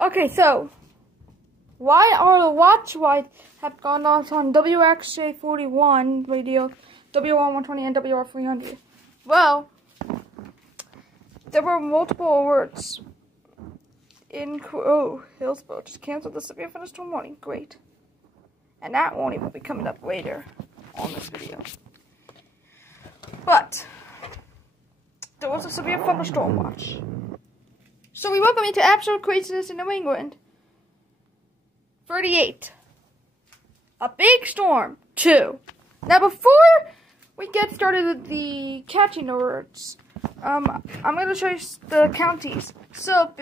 Okay, so why are the watch lights have gone off on WXJ41 radio, WR120, and WR300? Well, there were multiple alerts in Hillsborough just canceled the severe thunderstorm warning. Great. And that warning will be coming up later on this video. But there was a severe thunderstorm watch. So we welcome you to absolute craziness in New England. 38. A big storm. 2. Now before we get started with the catching alerts, I'm going to show you the counties. So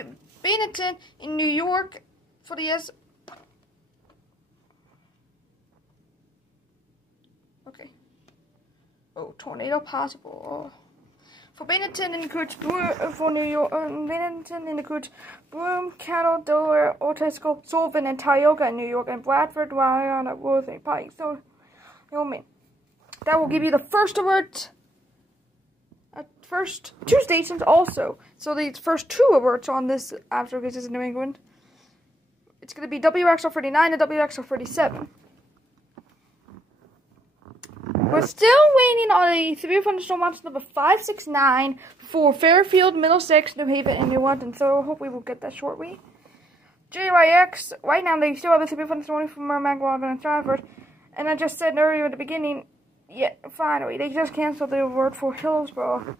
Bennington in New York for the EAS. Okay. Oh, tornado possible. Oh. For Bennington includes for New York, Bennington includes Broome, Cattle, Delaware, Otisco, Sullivan, and Tioga in New York, and Bradford, Wyoming, Worthing, Pike. So, that will give you the first alert. First 2 stations also. So the first 2 alerts on this after this is in New England. It's going to be WXL39 and WXL37. We're still waiting on a severe thunderstorm watch number 569 for Fairfield, Middlesex, New Haven, and New London. So hopefully we'll get that shortly. JYX, right now they still have a severe thunderstorm warning for Merrimack, Walden, and Stratford. And I just said earlier at the beginning, yeah, finally, they just canceled the alert for Hillsborough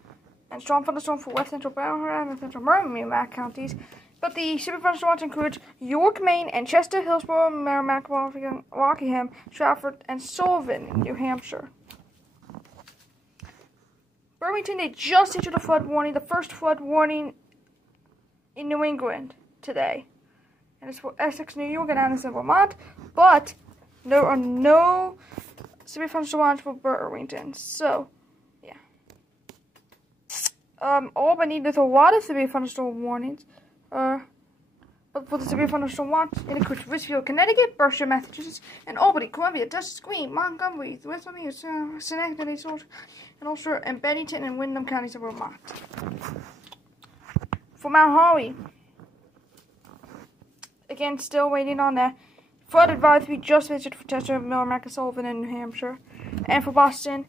and strong thunderstorm for West Central Belgrade and Central Merrimack counties. But the severe thunderstorm watch includes York, Maine, and Chester, Hillsborough, Merrimack, Rockingham, Stratford, and Sullivan in New Hampshire. Birmingham, they just issued a flood warning, the first flood warning in New England today. And it's for Essex, New York, and Anderson, Vermont. But there are no severe thunderstorm watch for Burlington. So, yeah. Albany, there's a lot of severe thunderstorm warnings. But for the severe thunderstorm watch, it includes Richfield, Connecticut, Berkshire, Massachusetts, and Albany, Columbia, Dutchess Green, Montgomery, West Virginia, Schenectady, and Ulster, and Bennington and Windham counties of Vermont. For Mount Holly, again, still waiting on that. Flood advisory just issued for Chester, Merrimack, and Sullivan in New Hampshire. And for Boston,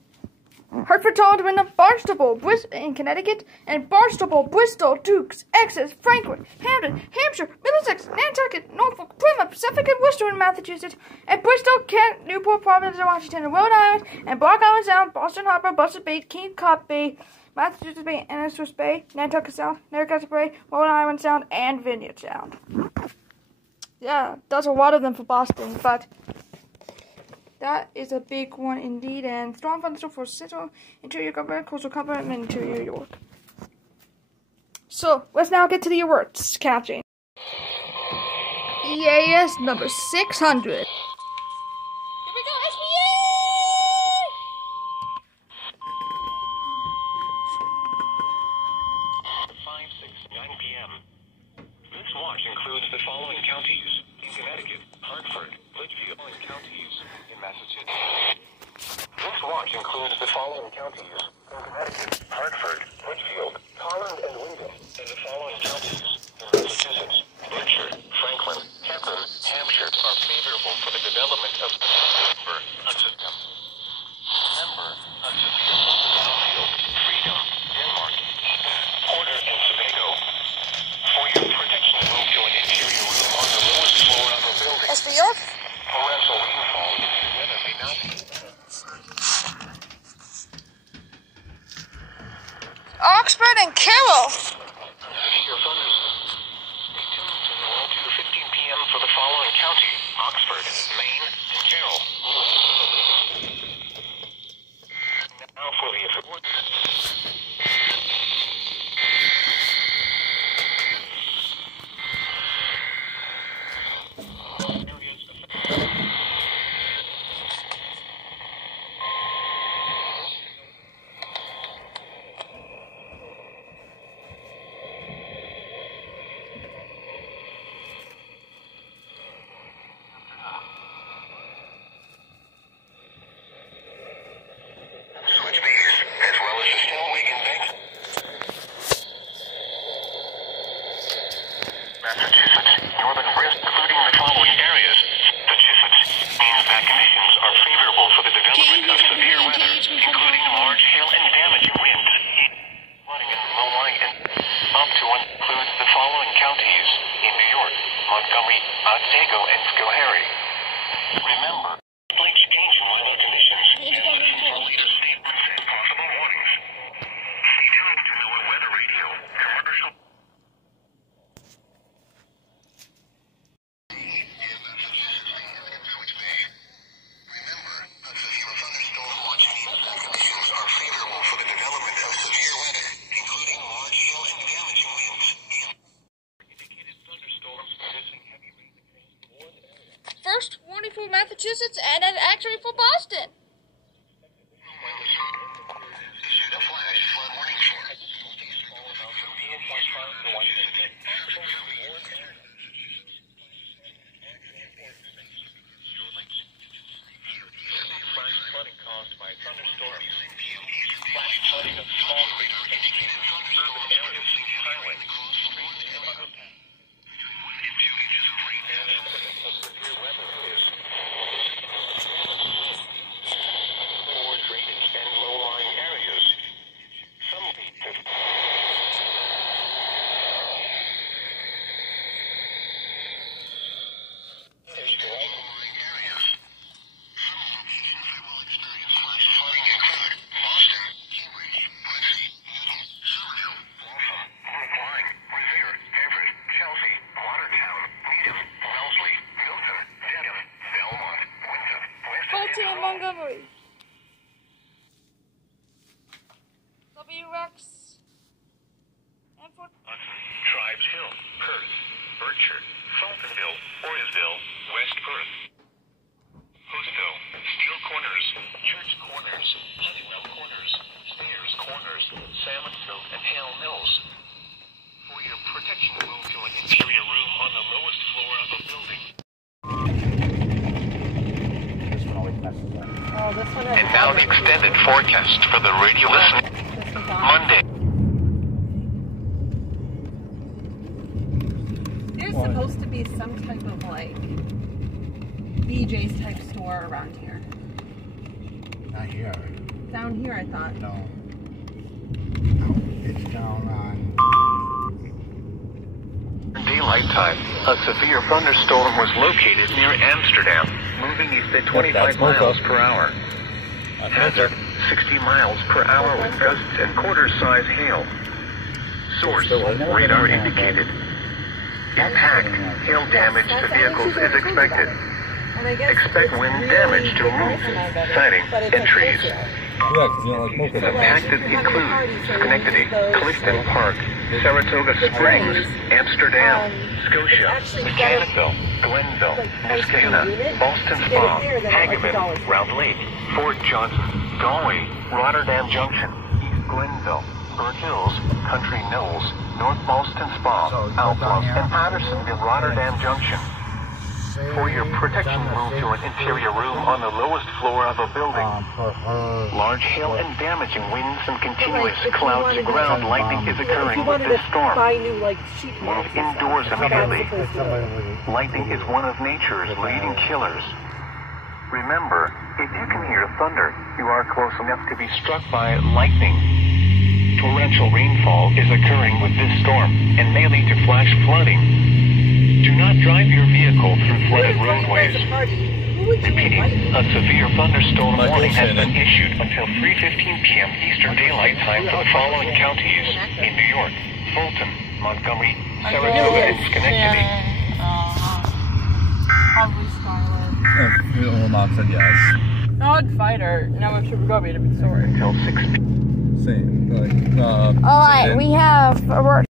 Hartford, Wyndham, Barnstable, in Connecticut, and Barnstable, Bristol, Dukes, Essex, Franklin, Hampton, Hampshire, Middlesex, Nantucket, Norfolk, Plymouth, Suffolk, and Worcester in Massachusetts, and Bristol, Kent, Newport, Providence, Washington, and Rhode Island, and Block Island Sound, Boston Harbor, Boston Bay, Cape Cod Bay, Massachusetts Bay, Annapolis Bay, Nantucket Sound, Narragansett Bay, Rhode Island Sound, and Vineyard Sound. Yeah, that's a lot of them for Boston, but that is a big one indeed. And strong thunderstorm for central, interior government, coastal government, and interior New York. So, let's now get to the alerts catching. EAS number 600. Here we go, SBA! 5:09 p.m. This watch includes the following counties: in Connecticut, Hartford, Litchfield, and counties in Massachusetts. This watch includes the following counties: in Connecticut, Hartford, Litchfield, Holland, and Windham, and the following counties in Massachusetts: Berkshire, Franklin, Hebron, Hampshire are favorable for the development of the system. Member of Brownfield, Freedom, Denmark, Porter, and Sebago. For your protection, move to an interior room on the lowest floor of a building. As for York, Torrential rainfall is weather may not be. Oxford, and Carroll. Your phone. Stay tuned to 2:15 p.m. for the following county: Oxford, Maine, and Carroll. Now for the report. Montgomery, Otsego, and Schoharie. Remember, links change in weather conditions and listen to the latest statements and possible warnings. Stay tuned to NOAA Weather Radio. Commercial. Remember, a severe thunderstorm watch means that conditions are favorable for the development of severe weather, including large hail and damaging winds. Indicated thunderstorms producing heavy rain across the northern area. First warning for Massachusetts and then actually for Boston. Issued a flash flood warning for small amounts of flash flooding caused by thunderstorms. Flash flooding of small creeks and streams, urban areas, highways, streets, and underpass. 1 to 2 inches of rain and evidence of severe weather is poor drainage and low-lying areas. Some people. Fulton and Montgomery. WX and Fort Tribes Hill, Perth, Berkshire, Fultonville, Orisville, West Perth, Hostow, Steel Corners, Church Corners, Honeywell Corners, Stairs Corners, Salmonsville, and Hale Mills. For your protection, move to an interior room on the lowest floor of a building. Oh, this one has And now the extended forecast for the radio listener. this one's on. Monday. There's supposed to be some type of like BJ's type store around here. Not here. Down here, I thought. No. No, it's down on. Daylight time, a severe thunderstorm was located near Amsterdam, moving east at 25 miles per hour. Hazard, 60 miles per hour with gusts and quarter-size hail. Source, radar indicated. Impact, hail damage to vehicles is expected. And I guess Expect it's wind really damage to far roofs, from my bedroom, siding, but it's and a trees. closer. Yeah, because you don't like smoking. Impacted include Schenectady, Clifton Park, Saratoga Springs, Amsterdam, Scotia, Mechanicsville, Glenville, Muscana, Boston Spa, Hageman, Round Lake, Fort Johnson, Galway, Rotterdam Junction, East Glenville, Burnt Hills, Country Knolls, North Boston Spa, Outlaws, and Pattersonville, Rotterdam Junction. For your protection, move to an interior room on the lowest floor of a building. Large hail and damaging winds and continuous clouds to ground lightning is occurring with this storm. Move indoors immediately. Lightning is one of nature's leading killers. Remember, if you can hear thunder, you are close enough to be struck by lightning. Torrential rainfall is occurring with this storm and may lead to flash flooding. Do not drive your vehicle through flooded roadways. Repeating, a severe thunderstorm warning has been issued until 3:15 p.m. Eastern Daylight Time for the following counties in New York: Fulton, Montgomery, Saratoga, and Schenectady. Probably Scarlet. Little mom said yes. I'd fight her. No, if she would go, be a different story. Until 6 p.m. Same. Like, Alright, we have a word.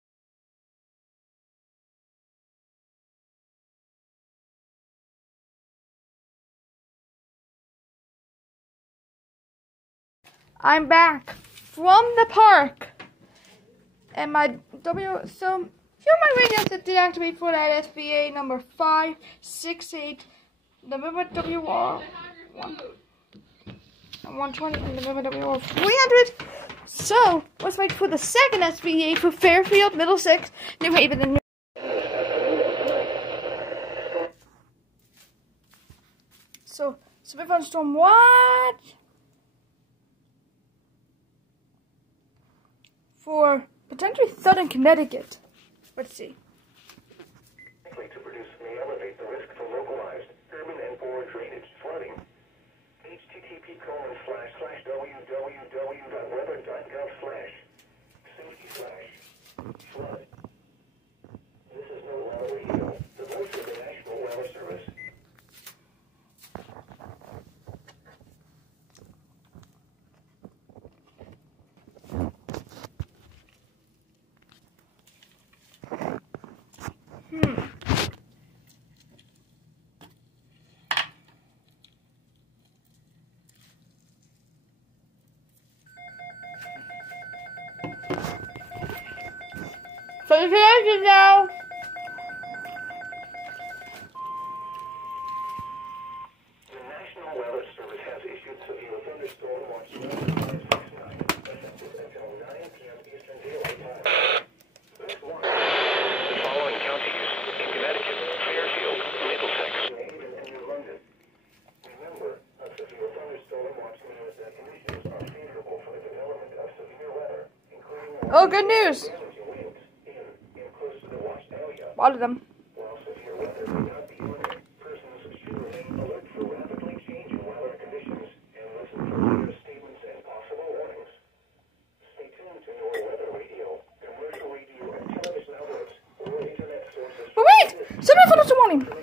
I'm back from the park. And my so here my radio to deactivate for that SBA number 568 November WR 120 November WR 300. So let's wait for the second SBA for Fairfield, Middlesex, New Haven, and New. So severe thunderstorm what? For potentially southern Connecticut. Let's see. to produce may elevate the risk for localized urban and bore drainage flooding. http://www.weather.gov/safety/flood. This is no weather radio, the voice of the National Weather Service. So you can now. The National Weather Service has issued severe thunderstorm watch effective until 9 p.m. Eastern Daylight Time. This warning. The following counties in Connecticut, Fairfield, Middlesex, Haven, and New London. Remember, a severe thunderstorm watch means that conditions are favorable for the development of severe weather, including Oh, good news. damaging winds in close to the watched area. A lot of them. While severe weather may not be imminent, persons should remain alert for rapidly changing weather conditions and listen for later statements and possible warnings. Stay tuned to your weather radio, commercial radio, and television outlets, or internet sources. But wait! Somebody put us a warning. While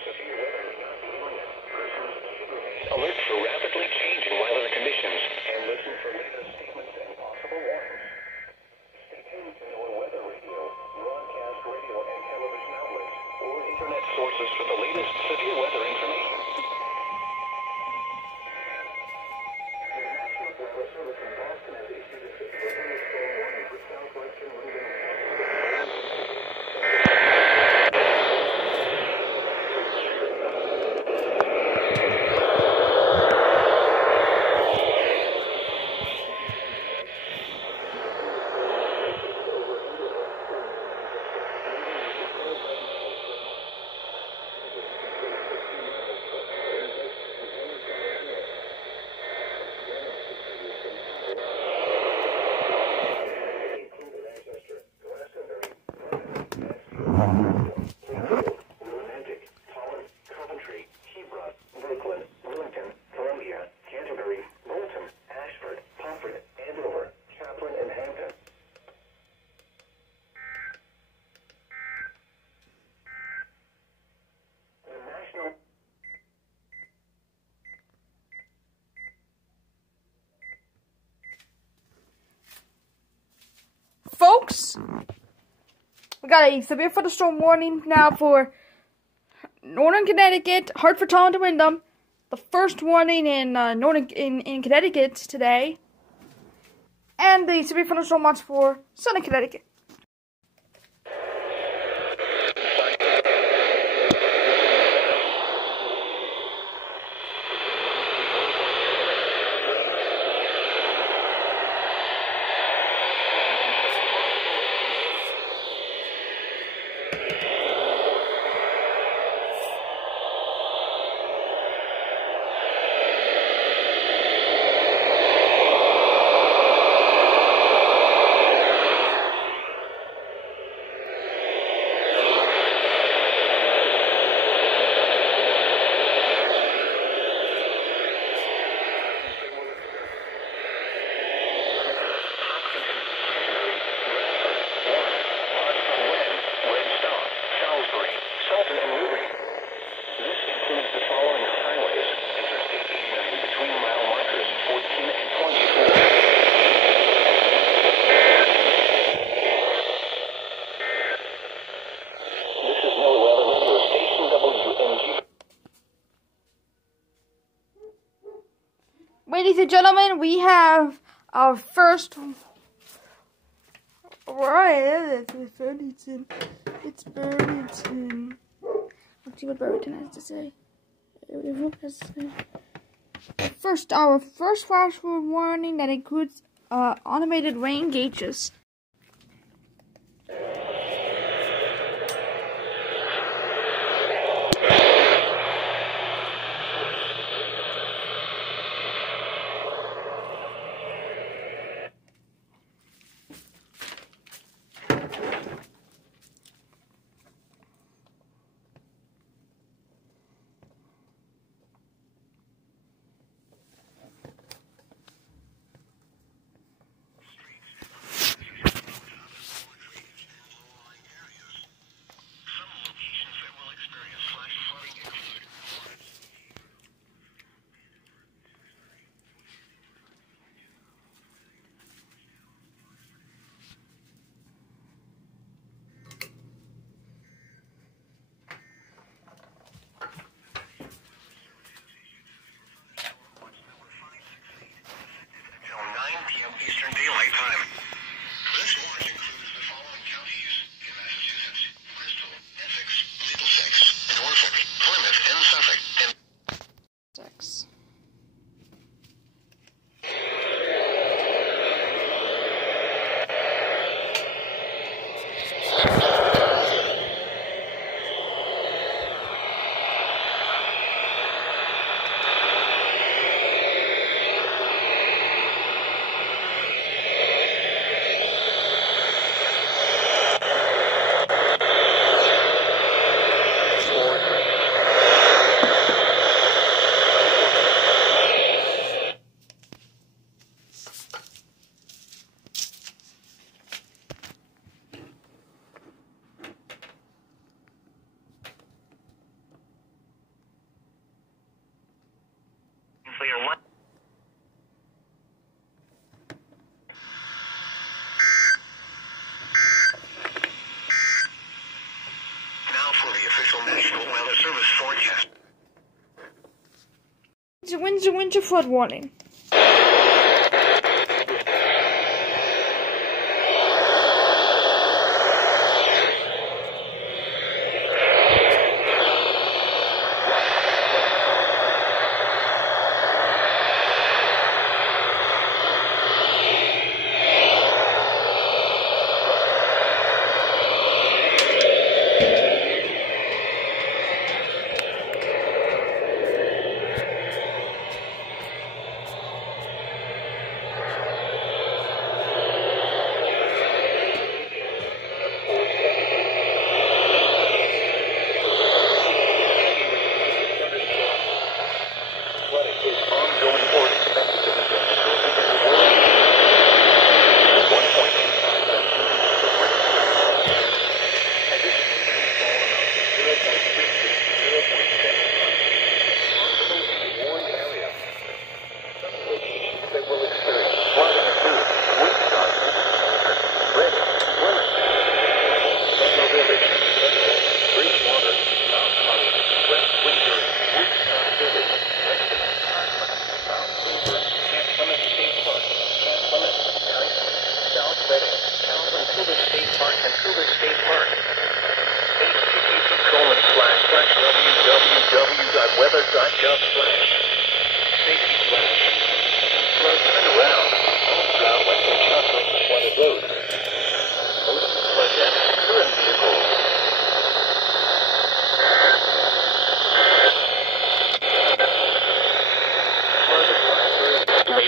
severe weather may not be imminent, persons should remain alert for rapidly changing weather conditions and listen for later statements and possible warnings. Stay tuned to your weather radio, broadcast radio and television outlets, or internet sources for the latest severe weather information. The National Weather Service in Boston has issued a severe thunderstorm warning for southwestern New England Romantic, Holland, Coventry, Hebron, Brooklyn, Wilmington, Columbia, Canterbury, Bolton, Ashford, Pomfret, Andover, Chaplin, and Hampton. The National Folks, we got a severe thunderstorm warning now for Northern Connecticut, Hartford, Towns, and Wyndham. The first warning in in Connecticut today, and the severe thunderstorm watch for Southern Connecticut. Ladies and gentlemen, we have our first. Where is it? It's Burlington. It's Burlington. Let's see what Burlington has to say. First, our first flash warning that includes automated rain gauges. official National Weather Service forecast. When's the winter flood warning?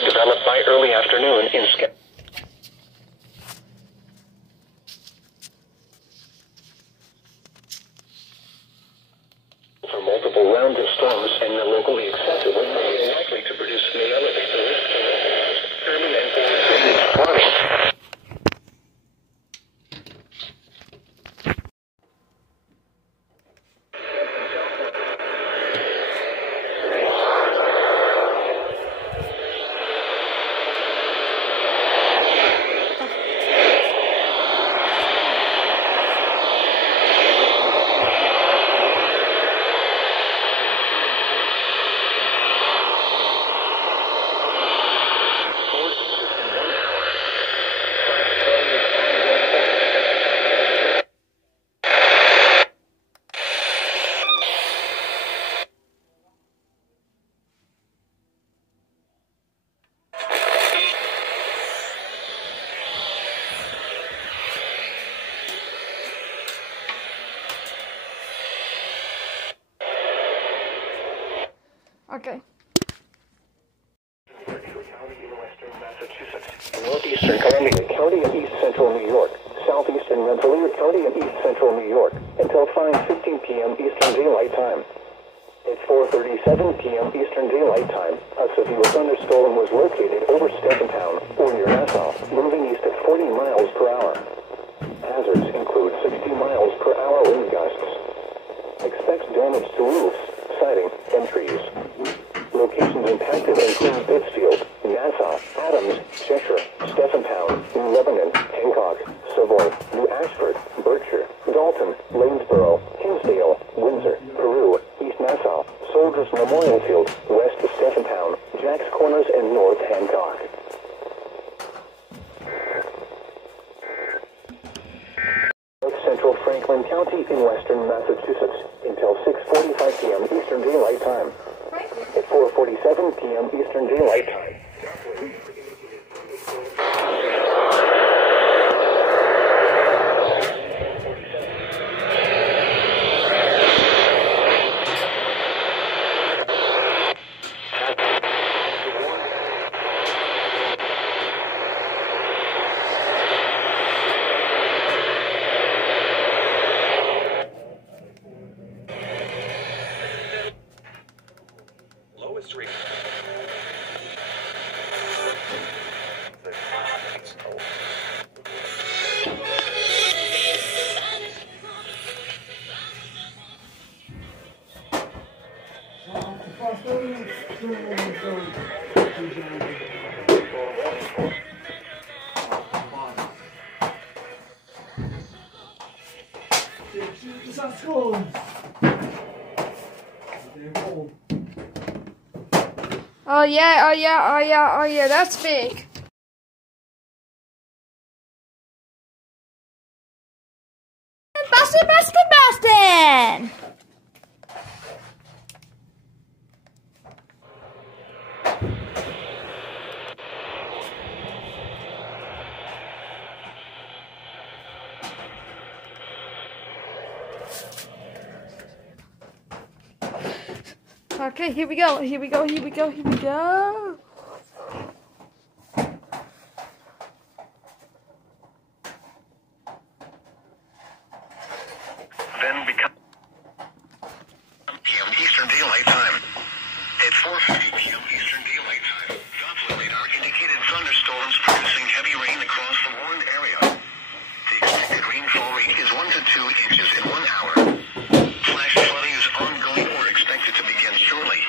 Developed by early afternoon in for multiple rounds of storms and the locally excessive wind are likely to produce may elevate the risk for determine and forward flooding. Okay. Northeastern Columbia County and East Central New York, southeastern Rensselaer County and East Central New York, until 5:15 p.m. Eastern Daylight Time. At 4:37 p.m. Eastern Daylight Time, a severe thunderstorm was located over Stephentown or near Nassau, moving east at 40 miles per hour. Hazards include 60 miles per hour wind gusts. Expects damage to roofs, siding, and trees. Locations impacted include Pittsfield, Nassau, Adams, Cheshire, Stephentown, New Lebanon, Hancock, Savoy, New Ashford, Berkshire, Dalton, Lanesboro, Hinsdale, Windsor, Peru, East Nassau, Soldiers Memorial Field, West Stephentown, Jack's Corners, and North Hancock. North Central Franklin County in western Massachusetts until 6:45 p.m. Eastern Daylight Time. At 4:47 p.m. Eastern Daylight Time. Oh yeah, oh yeah, oh yeah, oh yeah, that's big. Boston! Okay, here we go, here we go, here we go, here we go. Then become p.m. Eastern Daylight Time. At 4:50 p.m. Eastern Daylight Time, Doppler radar indicated thunderstorms producing heavy rain across the warned area. The expected rainfall rate is 1 to 2 inches in 1 hour. Flash flooding is ongoing or expected to begin shortly.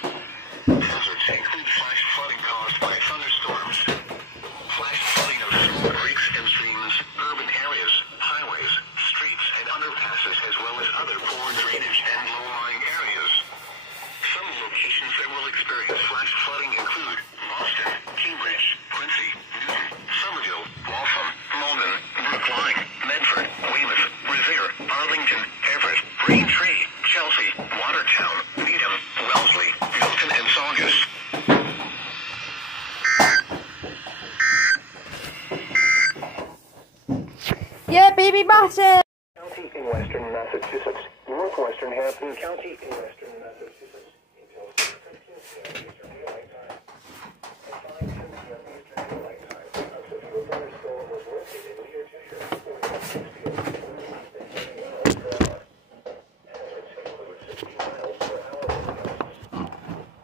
Hazards include flash flooding caused by thunderstorms, flash flooding of small creeks and streams, urban areas, highways, streets, and underpasses, as well as other poor drainage and low-lying areas. Some locations that will experience flash flooding include Boston, Cambridge, Quincy, Newton, Somerville, Waltham, Malden, Brookline, Medford, Weymouth, Revere, Arlington, Everett, Braintree, Chelsea, Watertown, Needham, Wellesley, Milton, and Saugus. Yeah, baby Boston! County in western Massachusetts, northwestern Hampton County in western Massachusetts, until 6:15 p.m. Eastern Daylight Time. At 5:10 p.m. Eastern Daylight Time, a severe thunderstorm was located near Cheshire, or Mansfield, moving east at 70 miles per hour. Hazards include 60 miles per hour winds.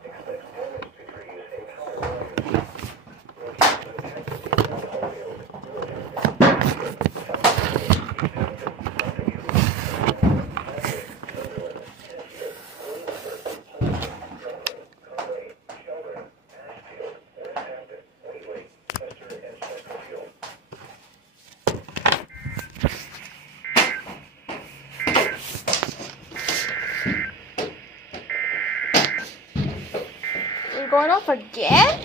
Expects damage to trees and power lines. Locations of activity around Hallfield, We're going off again?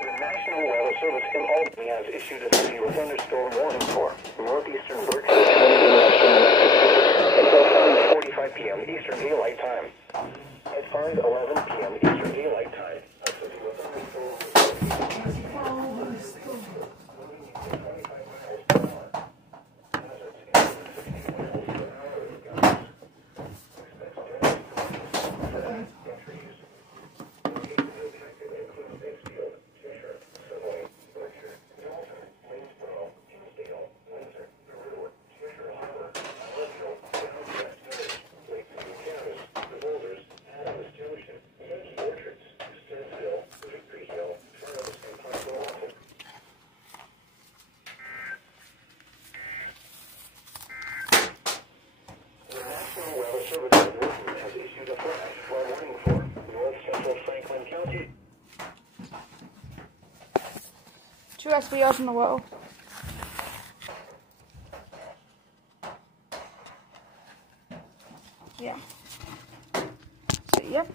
The National Weather Service in Albany has issued a severe thunderstorm warning for northeastern Berkshire County in western Massachusetts until 5:45 p.m. Eastern Daylight Time. At 5:11 p.m. Eastern Daylight Time, a severe thunderstorm was has issued a flash flood warning for north central Franklin County. 2 SBOs in the row. Yeah. So, yep.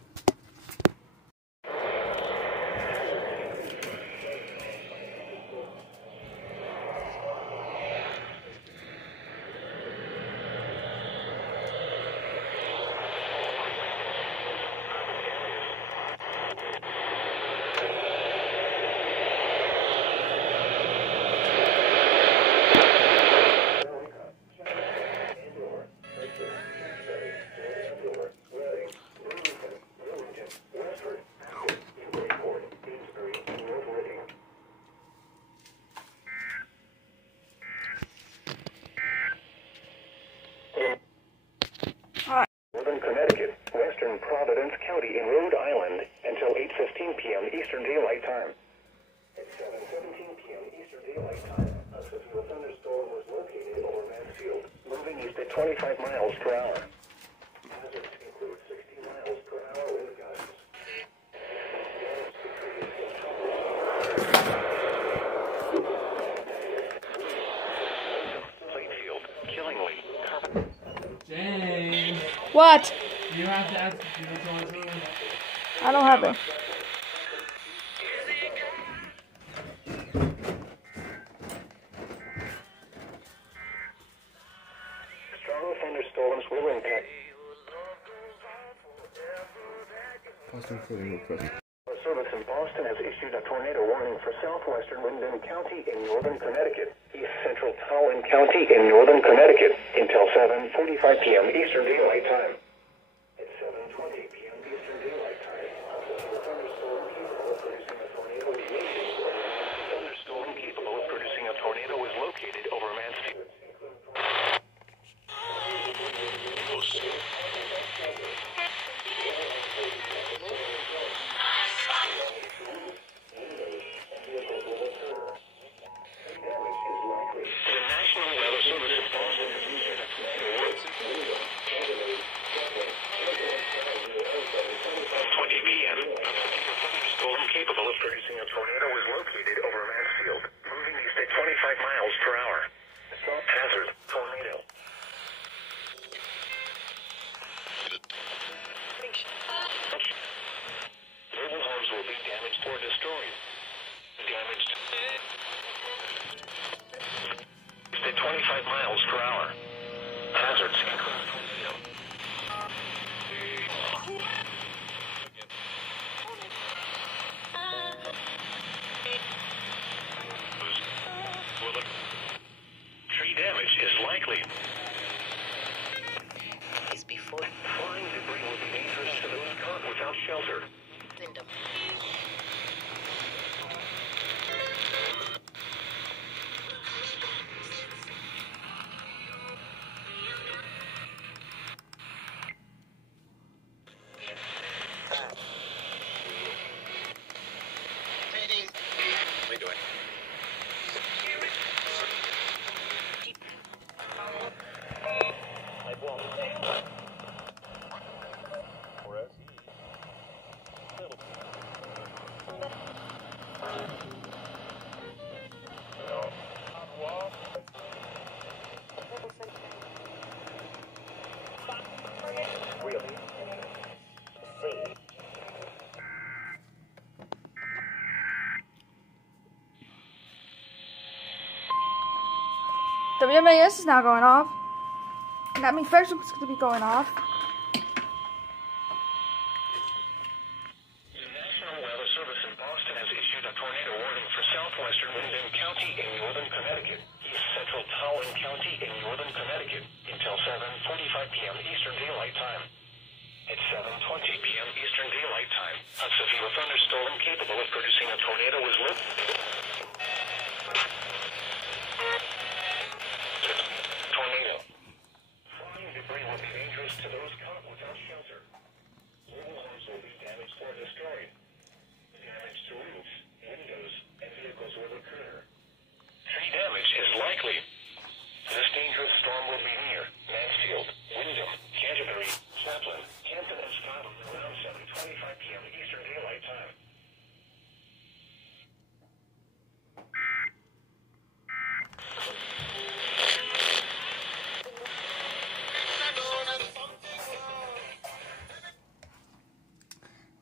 Northern Connecticut, western Providence County in Rhode Island until 8:15 p.m. Eastern Daylight Time. At 7:17 p.m. Eastern Daylight Time, a severe thunderstorm was located over Mansfield, moving east at 25 miles per hour. Hazards include 60 miles per hour wind gusts. What? You have to ask if you don't know. I don't have it. Strong thunderstorms will impact. Service in Boston has issued a tornado warning for southwestern Wyndham County in northern Connecticut, east central Towin County in northern Connecticut until 7:45 p.m. Eastern Daylight Time. It's 7:20 p.m. Eastern Daylight Time. Thunderstorm capable of producing a tornado is located over Mansfield. Capable of producing a tornado is located over Mansfield, moving east at 25 miles per hour. Hazard, tornado. Mobile homes will be damaged or destroyed. Damaged. East at 25 miles per hour. Hazards. Tree damage is likely. Flying debris will be dangerous to those caught without shelter. What are you doing? WMAS is now going off. And that means Facebook's going to be going off. The National Weather Service in Boston has issued a tornado warning for southwestern Wyndham County in northern Connecticut, east central Towin County in northern Connecticut until 7:45 p.m. Eastern Daylight Time. It's 7:20 p.m. Eastern Daylight Time. A severe thunderstorm capable of producing a tornado is located. Tornado. Flying debris will be dangerous to those caught without shelter. Mobile homes will be damaged or destroyed. Damage to roofs, windows, and vehicles will occur. Tree damage is likely. This dangerous storm will be near Mansfield, Wyndham, Canterbury, Chaplin, Hampton, and Scotland around 7:25 p.m. Eastern Daylight Time.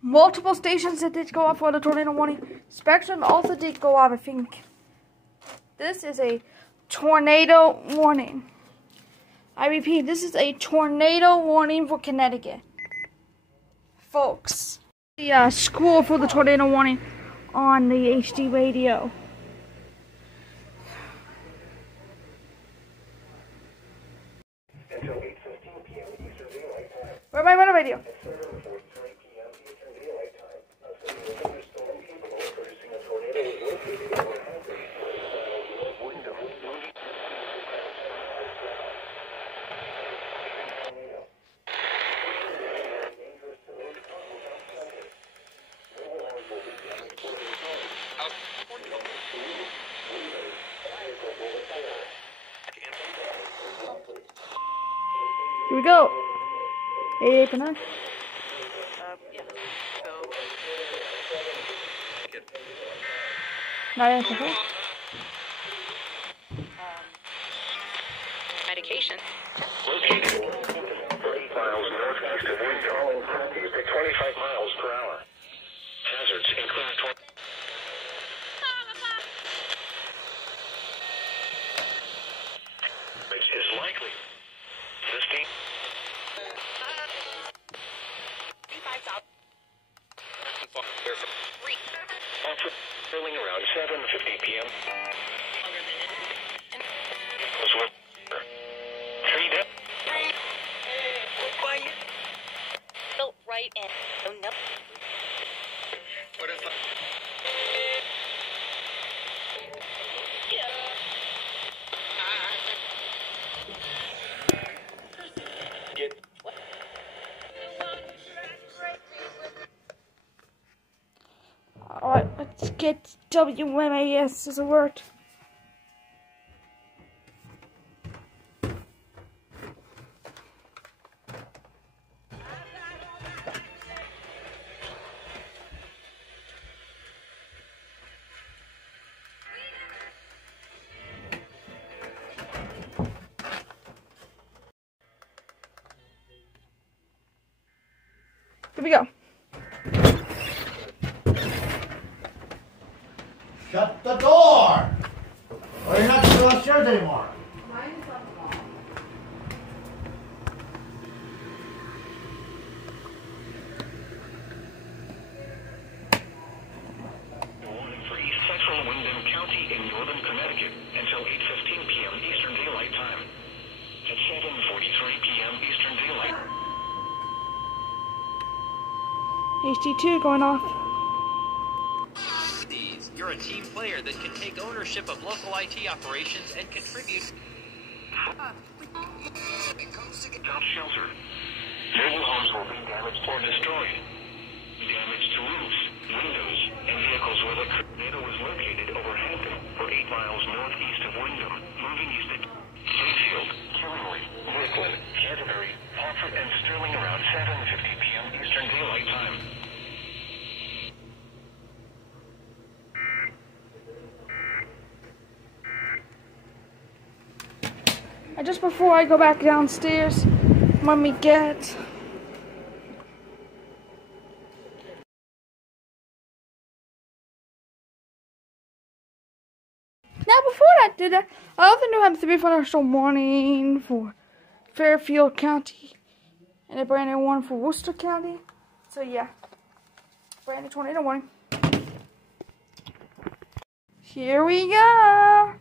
Multiple stations that did go off for the tornado warning. Spectrum also did go off, I think. This is a tornado warning. I repeat, this is a tornado warning for Connecticut. Folks. The school for the tornado warning on the HD radio. Until 8:15 p.m. Eastern Daylight Time. Where am I running radio? At 7:43 p.m. Eastern Daylight Time. A severe thunderstorm capable of producing a tornado is located over Hampton. Wyndham. Dangerous to those caught without shelter. Mobile homes will be damaged or destroyed. Here we go. 8, 8, 9. Yeah. Go. Okay. Medication. Located 8 miles north 25 miles per hour. Hazards include which is likely. Sustained. Filling around 7:50 p.m. Built right in. Oh no. What if get Alright, let's get WMAS as a word. Here we go. Shut the door! Or you're not going to go upstairs anymore. warning for East Central Windham County in northern Connecticut until 8:15 p.m. Eastern Daylight Time. At 7:43 p.m. Eastern Daylight. HD2 going off. You're a team player that can take ownership of local IT operations and contribute. Top shelter. Mobile homes will be damaged or destroyed. Damage to roofs, windows, and vehicles where the tornado was located over Hampton, or 8 miles northeast of Windham, moving east at Hayfield, Killingley, Brooklyn, Canterbury, Hartford, and Sterling around 7:50 p.m. Eastern Daylight Time. And just before I go back downstairs, let me get now before I did that, I also knew have 3 thunderstorm warning for Fairfield County and a brand new one for Worcester County. So yeah, brand new tornado warning. Here we go.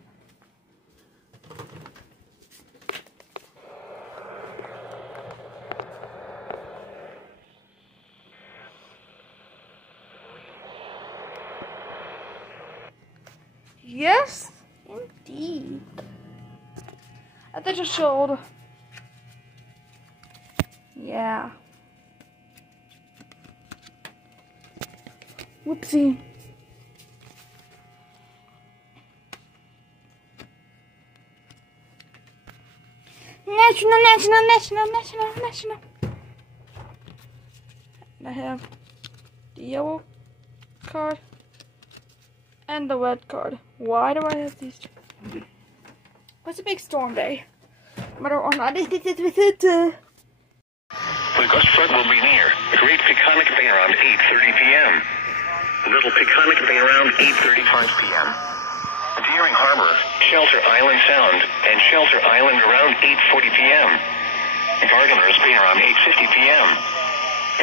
Yes, indeed. I think just showed. Yeah. Whoopsie. National. And I have the yellow card and the red card. Why do I have these two? What's a big storm day? Whether or not The gust front will be near. Great Peconic Bay around 8:30 p.m. Little Peconic Bay around 8:35 p.m. Deering Harbor, Shelter Island Sound, and Shelter Island around 8:40 p.m. Gardeners Bay around 8:50 p.m.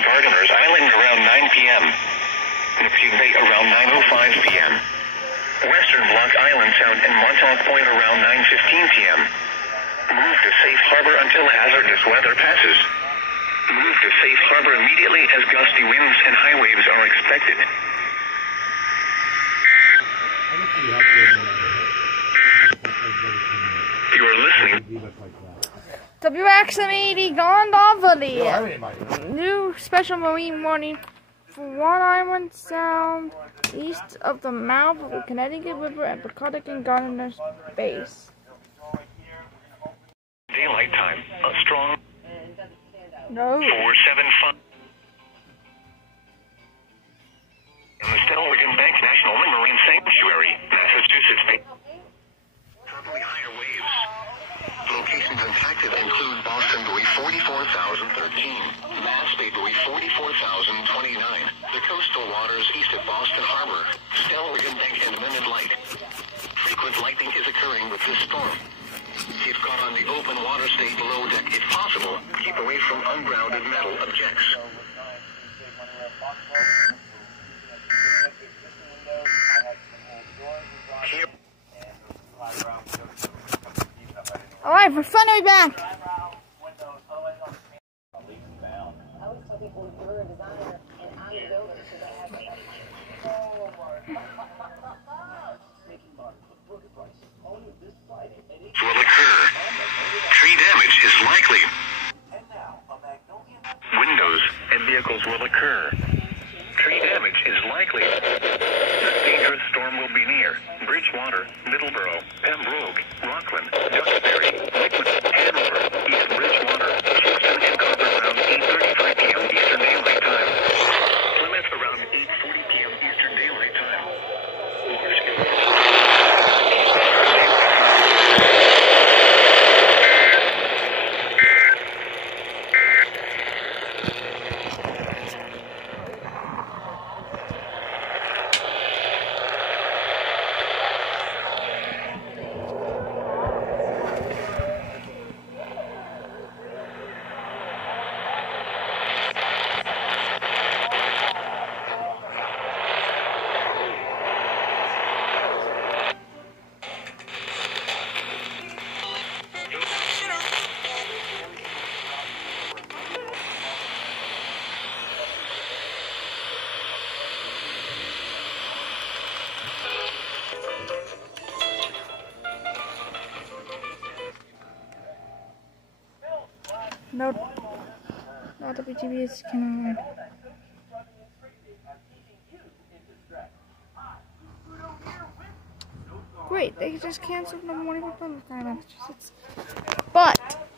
Gardeners Island around 9 p.m. Neptune Bay around 9:05 p.m. Western Block Island Sound and Montauk Point around 9:15 p.m. Move to safe harbor until hazardous weather passes. Move to safe harbor immediately as gusty winds and high waves are expected. You are listening. WXM80 Gondovali. New special marine warning for One Island Sound east of the mouth of the Connecticut River and Peconic and Gardeners Base. Daylight time. A strong No. 475. In the Stellarton Bank National Marine Sanctuary, Massachusetts Bay. Probably higher waves. Locations impacted include Boston buoy 44,013, Mass Bay buoy 44,000. waters east of Boston Harbor, stellar embankment and limited light. Frequent lightning is occurring with this storm. If caught on the open water, stay below deck if possible. Keep away from ungrounded metal objects. Here. Alright, we're finally back. Will occur. Tree damage is likely. Windows and vehicles will occur. Tree damage is likely. This dangerous storm will be near Bridgewater, Middleborough, Pembroke, Rockland, Duxbury, Lakewood, Hanover, East Bridgewater, Houston, and Carver around 8:35 p.m. Eastern Daylight Time. Plymouth around 8:40 p.m. Eastern Daylight Time. No, WTV is kind of great. They just canceled the morning for Massachusetts. But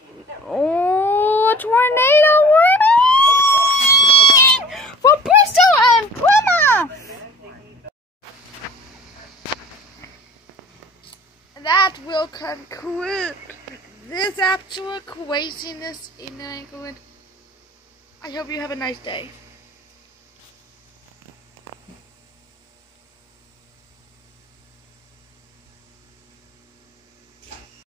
oh, a tornado warning for Bristol and Plymouth. That will conclude this actual craziness in England. I hope you have a nice day.